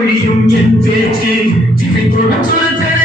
மொழியும் என் பேச்சு இதை கூட சொல்கிறேன்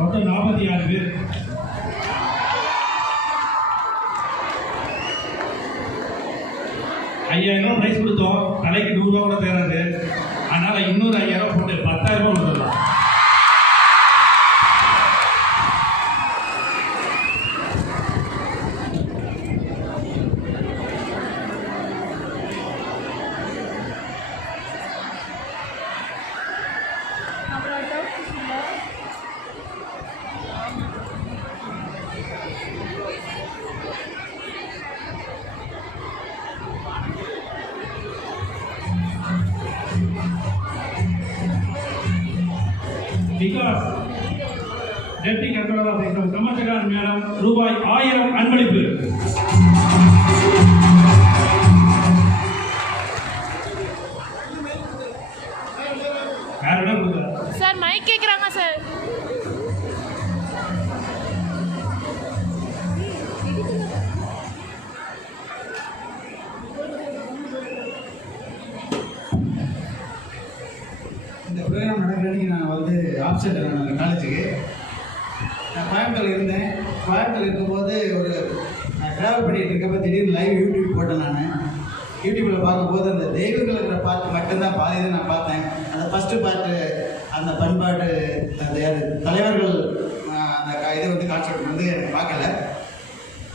மொத்தம் 46 பேர். $5000 பிரைஸ் கொடுத்தோம். தலைக்கு $100 கூட தேராது. அதனால இன்னொரு $5000 போட்டு $10,000 கொடுத்துடலாம். Because Deputy Controller of Exam Kamachakaran Madam ரூபாய் 1000 அன்பளிப்பு. சார் மைக் கேக்குறாங்க சார். இந்த ப்ரோக்ராம் நடக்கிறதுக்கு நான் வந்து ஆப்சென்ட் நான் காலேஜுக்கு நான் கோயம்புத்தூர் இருந்தேன். கோயம்புத்தூர் இருக்கும்போது ஒரு நான் ட்ராவல் பண்ணிகிட்டு இருக்கப்போ திடீர்னு லைவ் யூடியூப் போட்டேன். நான் யூடியூப்பில் பார்க்கும்போது அந்த தெய்வங்கள் இருக்கிற பாட்டு மட்டும்தான் பாதி இதை நான் பார்த்தேன். அந்த ஃபஸ்ட்டு பாட்டு அந்த பண்பாட்டு அந்த தலைவர்கள் அந்த இதை வந்து கான்செப்ட் வந்து எனக்கு பார்க்கல.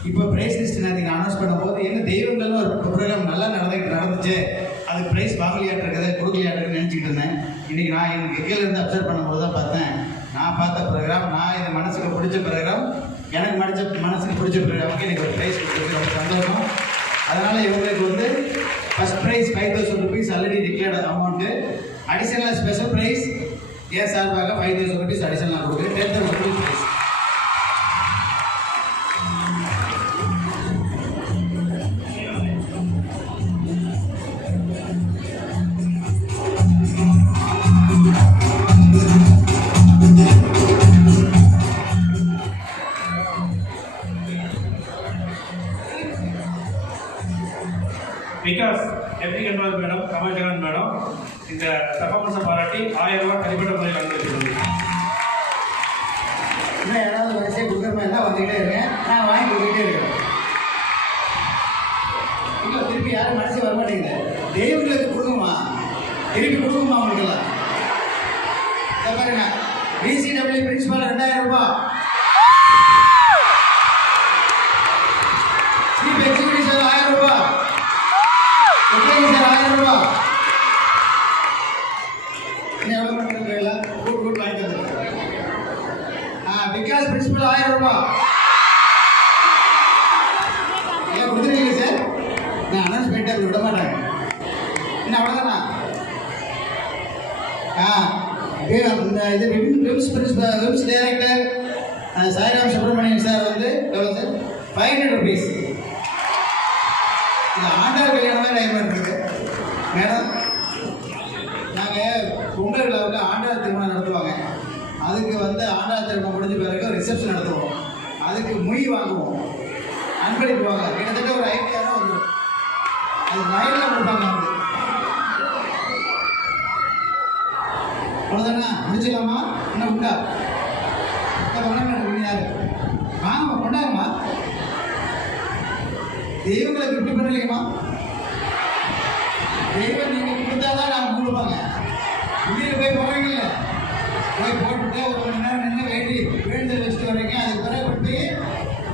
இப்போ ப்ரைஸ் லிஸ்ட் நான் அனௌன்ஸ் பண்ணும்போது என்ன தெய்வங்கள்னு ஒரு ப்ரோக்ராம் நல்லா நடந்துச்சு, அதுக்கு ப்ரைஸ் வாங்கலையாட்டிருக்குது கொடுக்கலையாட்டிருக்குன்னு நினச்சிக்கிட்டு இருந்தேன். இன்றைக்கி நான் எனக்கு கீழே இருந்து அப்சர்வ் பண்ணும்போது தான் பார்த்தேன். நான் பார்த்த ப்ரோக்ராம், நான் இது மனசுக்கு பிடிச்ச ப்ரோக்ராம், எனக்கு மனசுக்கு பிடிச்ச ப்ரோக்ராமுக்கு எனக்கு ஒரு ப்ரைஸ் கொடுத்துருக்கு. ரொம்ப சந்தோஷம். அதனால் இவங்களுக்கு வந்து first prize 5000 rupees already declared amount. அடிஷனலாக ஸ்பெஷல் ப்ரைஸ் ஏன் சார்பாக 5000 rupees அடிஷனலாக கொடுக்குறேன். 10,000 rupees prize. Because Deputy Controller Madam Kamachakaran Madam இந்த பெர்ஃபார்மன்ஸை பாராட்டி $1000 தனிப்பட்ட முறையில் அனுப்பிச்சிருந்தது. இன்னும் யாராவது வரிசையாக கொடுக்குற மாதிரி தான் வந்துக்கிட்டே இருக்கேன். நான் வாங்கி கொடுத்துக்கிட்டே இருக்கேன். இல்லை திருப்பி யாரும் மனசு வர மாட்டேங்குது. தெய்வங்களுக்கு கொடுக்குமா, திருப்பி கொடுக்குமா அவங்களுக்கெல்லாம்? இதை பாருங்க, BCW principal $2000, chief executive sir $1000, secretary sir $1000. இன்னும் எவ்வளோ பண்ணுறீங்களா? கூட்டு வாங்கி தந்துருக்கேன். விகாஸ் பிரின்சிபல் $1000 எல்லாம் கொடுத்துருக்கீங்க சார். நான் அனௌன்ஸ் பண்ணிட்டு அப்படி விட மாட்டாங்க. இன்னும் அவ்வளோதானா? இது whims director Sairam Subramanian sir வந்து எவ்வளோ சார்? $500. மேடம், நாங்கள் பொங்கல் விழாவில் ஆண்டாள் திருமணம் நடத்துவாங்க. அதுக்கு வந்து ஆண்டாள் திருமணம் முடிஞ்ச பிறகு ரிசப்ஷன் நடத்துவோம். அதுக்கு மொய் வாங்குவோம், அன்பளிப்புவாங்க. கிட்டத்தட்ட ஒரு 5000 வந்துடும். அது வயலில் கொடுப்பாங்க. வந்து அவ்வளோதானா? முடிச்சுக்கலாமா? என்ன உண்டா? யாரு வாங்கம்மா, கொண்டாங்கம்மா. தெய்வங்களை கிஃப்ட் பண்ணலைங்கம்மா. தெய்வம் நீங்கள் கொடுத்தாதான் நாங்கள் கொடுப்பாங்க. உள்ளியில் போய் போகிறீங்கல்ல, போய் போட்டுட்டு ஒரு மணி நேரம் நின்று வேண்டுதல் வச்சுட்டு வர்றீங்க. அதுக்கு பிறகு கொண்டு போய்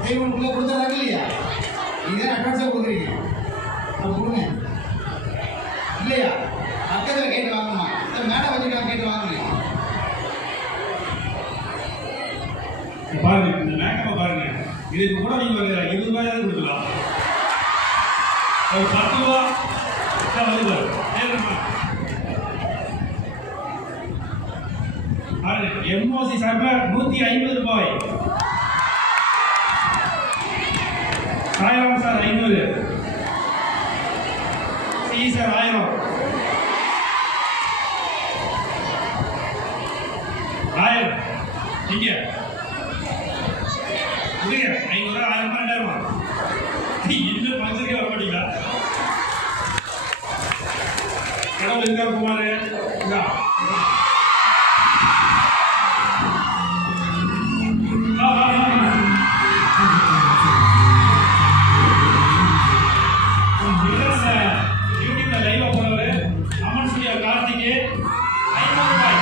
தெய்வங்களுக்குள்ளே கொடுத்துட்றாங்க இல்லையா? நீங்கள் தான் அட்வான்ஸாக கொடுக்குறீங்க. அப்போ கொடுங்க இல்லையா? பக்கத்தில் கேட்டு வாங்கம்மா. மேடை வச்சுக்கலாம், கேட்டு வாங்குங்க. பாருங்க, இந்த மேக்கப்பை பாருங்க. இதுக்கு கூட நீங்க ஒரு 20 ரூபாயாவது கொடுக்கலாம். ஒரு 10 ரூபா வந்து பாருங்க. எம்ஓசி சார்பில் 150 ரூபாய். சாயராம் சார் 500. C sir 1000. 1000 நீங்க 500, 1000, 2000. இன்னும் பங்கு வர மாட்டீங்களா? கடவுள் இருக்கா குமார்? யூடியூப்ல லைவா போனவர் அம்மன் ஸ்டுடியோ கார்த்திகே 500 ரூபாய்.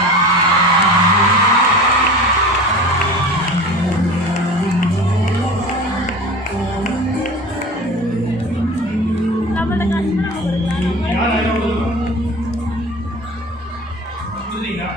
யார் 500 புரியுதுங்களா?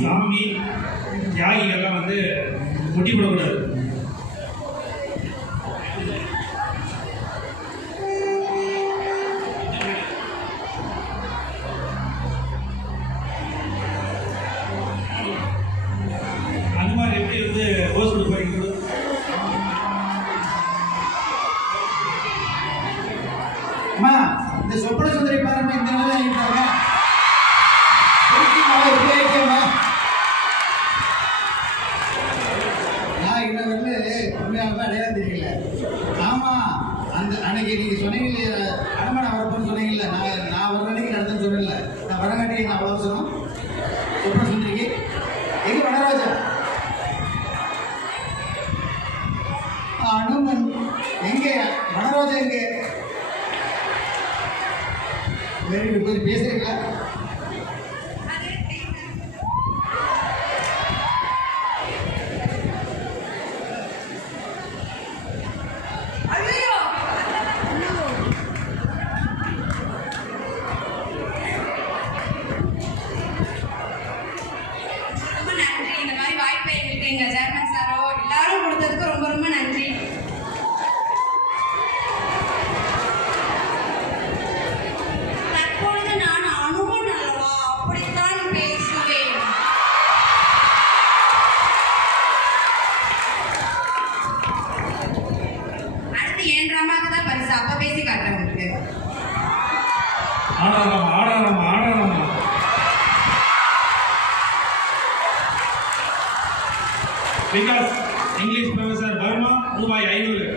சாமி தியாகிகள்லாம் வந்து முட்டி போடக்கூடாது. அந்த மாதிரி எப்படி வந்து போஸ் கொடுப்பாங்க? அம்மா, இந்த சொப்பன சுந்தரி பாருங்க, இந்த நிலை ஆகிட்டாங்க. எப்படி ஆயிட்டேம்மா? நான் இன்ன வந்து உண்மையாக அடையாளம் தெரியல. ஆமா, அந்த அன்னைக்கு நீங்க சொன்னீங்க அடமான வரப்போன்னு சொன்னீங்கல்ல, நான் வர அன்னைக்கு நடந்தேன்னு சொன்னேன்ல, நான் வரங்காட்டி நான் அவ்வளோ சொன்னோம். சொப்பன சுந்தரிக்கு எங்க வனராஜா அனுமன் எங்கே? வனராஜா எங்கே? Very good. கொஞ்சம் பேசுறீங்களா? எங்க சேர்மன் சாரோ எல்லாரும் கொடுத்ததுக்கு ரொம்ப ரொம்ப நன்றி. தற்பொழுது நான் அனுமன் ஆடாராமா. விகாஸ் இங்கிலீஷ் ப்ரொஃபசர் வர்மா ரூபாய் 500.